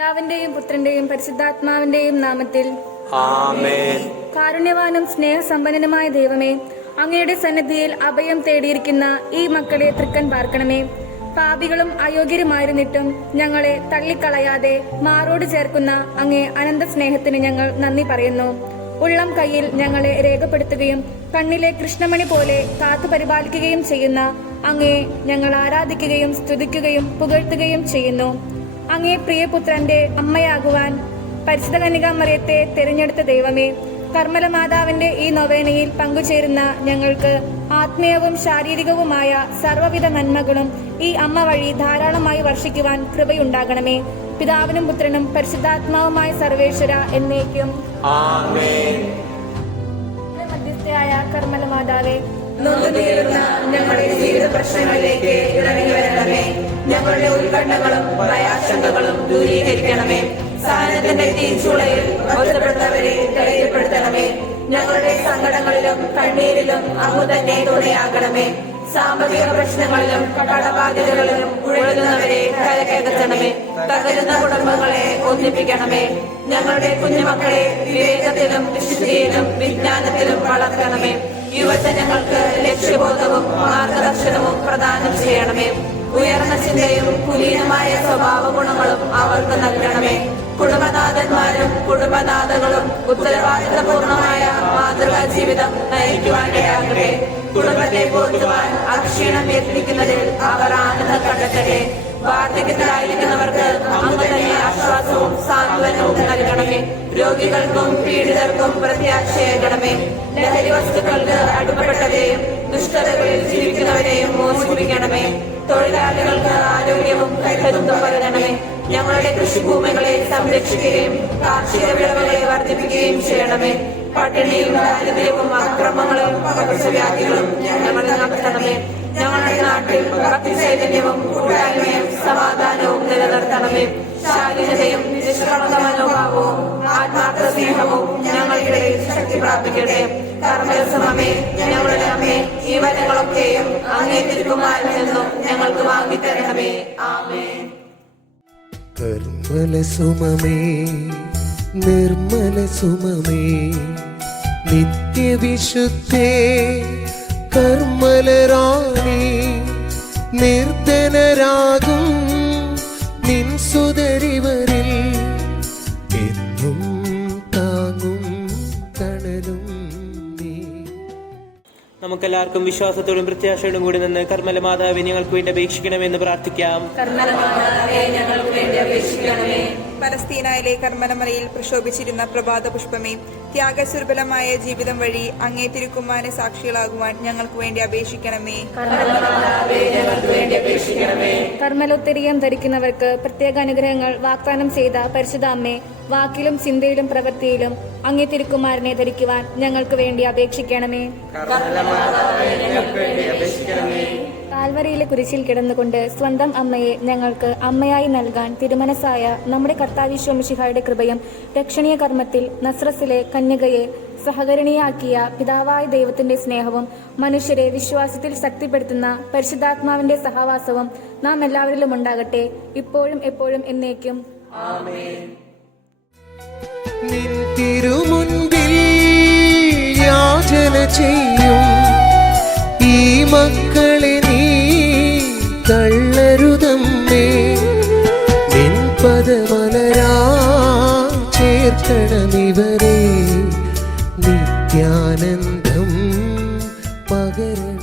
പിതാവിന്റെയും പുത്രന്റെയും പരിശുദ്ധാത്മാവിന്റെയും നാമത്തിൽ ആമേൻ. കാരുണ്യവാനും സ്നേഹസമ്പന്നനുമായ ദൈവമേ, അങ്ങയുടെ സന്നിധിയിൽ അഭയം തേടിയിരിക്കുന്ന ഈ മക്കളെ തൃക്കൻ പാർക്കണമേ. പാപികളും അയോഗ്യരുമായിരുന്നിട്ടും ഞങ്ങളെ തള്ളിക്കളയാതെ മാറോട് ചേർക്കുന്ന അങ്ങേ അനന്ത സ്നേഹത്തിന് ഞങ്ങൾ നന്ദി പറയുന്നു. ഉള്ളം കയ്യിൽ ഞങ്ങളെ രേഖപ്പെടുത്തുകയും കണ്ണിലെ കൃഷ്ണമണി പോലെ കാത്തു പരിപാലിക്കുകയും ചെയ്യുന്ന അങ്ങയെ ഞങ്ങൾ ആരാധിക്കുകയും സ്തുതിക്കുകയും പുകഴ്ത്തുകയും ചെയ്യുന്നു. അങ്ങേ പ്രിയപുത്രന്റെ അമ്മയാകുവാൻ പരിശുദ്ധ കന്യകാമറിയത്തെ തിരഞ്ഞെടുത്ത ദൈവമേ, കർമ്മല മാതാവിന്റെ ഈ നൊവേനയിൽ പങ്കുചേരുന്ന ഞങ്ങൾക്ക് ആത്മീയവും ശാരീരികവുമായ സർവ്വവിധ നന്മകളും ഈ അമ്മ വഴി ധാരാളമായി വർഷിക്കുവാൻ കൃപയുണ്ടാകണമേ. പിതാവിനും പുത്രനും പരിശുദ്ധാത്മാവുമായ സർവേശ്വര എന്നേക്കും ആമേൻ. മധ്യസ്ഥയായ കർമ്മല മാതാവേ, നൊന്തുനീറുന്ന ഞങ്ങളുടെ ജീവിത പ്രശ്നങ്ങളിലേക്ക് ഇറങ്ങി വരണമേ. ഞങ്ങളുടെ ഉത്കണ്ഠങ്ങളും ഭയാശങ്കകളും ദൂരീകരിക്കണമേ. സഹനത്തിന്റെ തീച്ചുളയിൽ ഒറ്റപ്പെട്ടവരെ ധൈര്യപ്പെടുത്തണമേ. ഞങ്ങളുടെ സങ്കടങ്ങളിലും കണ്ണീരിലും അങ്ങ് തന്നെ തുണയാകണമേ. സാമ്പത്തിക പ്രശ്നങ്ങളിലും കടബാധ്യതകളിലും ഉഴലുന്നവരെ കരകയറ്റണമേ. തകരുന്ന കുടുംബങ്ങളെ ഒന്നിപ്പിക്കണമേ. ഞങ്ങളുടെ കുഞ്ഞുമക്കളെ വിവേകത്തിലും വിശുദ്ധിയിലും വിജ്ഞാനത്തിലും വളർത്തണമേ. യുവജനങ്ങൾക്ക് ലക്ഷ്യബോധവും മാർഗദർശനവും പ്രദാനം ചെയ്യണമേ. ഉയർന്ന ചിന്തയും കുലീനമായ സ്വഭാവ ഗുണങ്ങളും അവർക്ക് നൽകണമേ. കുടുംബനാഥന്മാരും കുടുംബനാഥകളും ഉത്തരവാദിത്തപൂർണമായ മാതൃകാ ജീവിതം നയിക്കുവാനിടയാകട്ടെ. കുടുംബത്തെ പോറ്റുവാൻ അക്ഷീണം യത്നിക്കുന്നതിൽ അവർ ആനന്ദം കണ്ടെത്തട്ടെ. വാർദ്ധക്യത്തിലായിരിക്കുന്നവർക്ക് അങ്ങ് തന്നെ ആശ്വാസവും സാന്ത്വനവും നൽകണമേ. രോഗികൾക്കും പീഡിതർക്കും പ്രത്യാശയേകണമേ. ലഹരി വസ്തുക്കൾക്ക് അടിമപ്പെട്ടവരെയും ദുഷ്ടതകളിൽ ജീവിക്കുന്നവരെയും മോചിപ്പിക്കണമേ. തൊഴിലാളികൾക്ക് ആരോഗ്യവും കരുത്തും പകരണമേ. ഞങ്ങളുടെ കൃഷിഭൂമികളെ സംരക്ഷിക്കുകയും കാർഷിക വിളവുകളെ വർദ്ധിപ്പിക്കുകയും ചെയ്യണമേ. പട്ടിണിയും ദാരിദ്ര്യവും അക്രമങ്ങളും പകർച്ചവ്യാധികളും ഞങ്ങളെ നടത്തണമേ. ഞങ്ങളുടെ നാട്ടിൽ ഭക്തി ചൈതന്യവും കൂട്ടായ്മയും സമാധാനവും നിലനിർത്തണമേ. ശാലീനതയും നിഷ്കളങ്ക മനോഭാവവും ആത്മാർത്ഥ സ്നേഹവും ഞങ്ങൾക്കിടയിൽ ശക്തി പ്രാപിക്കട്ടെ. കർമ്മരസമേ, ഞങ്ങളുടെ അമ്മേ, ഈ വരങ്ങളൊക്കെയും അങ്ങേ തിരുക്കുമാരിൽ നിന്നും ഞങ്ങൾക്ക് വാങ്ങിത്തരണമേ. ആമേൻ. കർമ്മല സുമമേ, നിർമ്മല സുമമേ, നിത്യവിശുദ്ധേ കർമ്മലറാണി, നിർധനരാകും നിൻ സുതരിവരിൽ എന്നും താങ്ങും തണലും നീ. നമുക്കെല്ലാവർക്കും വിശ്വാസത്തോടും പ്രത്യാശയോടും കൂടി നിന്ന് കർമ്മല മാതാവെ ഞങ്ങൾക്ക് വേണ്ടി അപേക്ഷിക്കണമെന്ന് പ്രാർത്ഥിക്കാം. പലസ്തീനയിലെ കർമ്മലമലയിൽ പ്രക്ഷോഭിച്ചിരുന്ന പ്രഭാത പുഷ്പമേ, ത്യാഗസുർബലമായ ജീവിതം വഴി അങ്ങേ തിരുക്കുമാരന് സാക്ഷികളാകുവാൻ ഞങ്ങൾക്ക് വേണ്ടി അപേക്ഷിക്കണമേ. കർമ്മലോത്തരീയം ധരിക്കുന്നവർക്ക് പ്രത്യേക അനുഗ്രഹങ്ങൾ വാഗ്ദാനം ചെയ്ത പരിശുദ്ധ അമ്മേ, വാക്കിലും ചിന്തയിലും പ്രവൃത്തിയിലും അങ്ങേ തിരുക്കുമാരനെ ധരിക്കുവാൻ ഞങ്ങൾക്ക് വേണ്ടി അപേക്ഷിക്കണമേ. കാൽവരിയിലെ കുരിശിൽ കിടന്നുകൊണ്ട് സ്വന്തം അമ്മയെ ഞങ്ങൾക്ക് അമ്മയായി നൽകാൻ തിരുമനസ്സായ നമ്മുടെ കർത്താവീശോ മിശിഹായുടെ കൃപയും രക്ഷണീയ കർമ്മത്തിൽ നസ്രസിലെ കന്യകയെ സഹകരണിയാക്കിയ പിതാവായ ദൈവത്തിന്റെ സ്നേഹവും മനുഷ്യരെ വിശ്വാസത്തിൽ ശക്തിപ്പെടുത്തുന്ന പരിശുദ്ധാത്മാവിന്റെ സഹവാസവും നാം എല്ലാവരിലും ഉണ്ടാകട്ടെ, ഇപ്പോഴും എപ്പോഴും എന്നേക്കും. നിൻ തിരുമുൻപിൽ യാചന ചെയ്യും ഈ മക്കളെ നീ തള്ളരുതമ്മേ. നിൻ പദമലരാ ചേർക്കണമിവരെ നിത്യാനന്ദം പകരണം.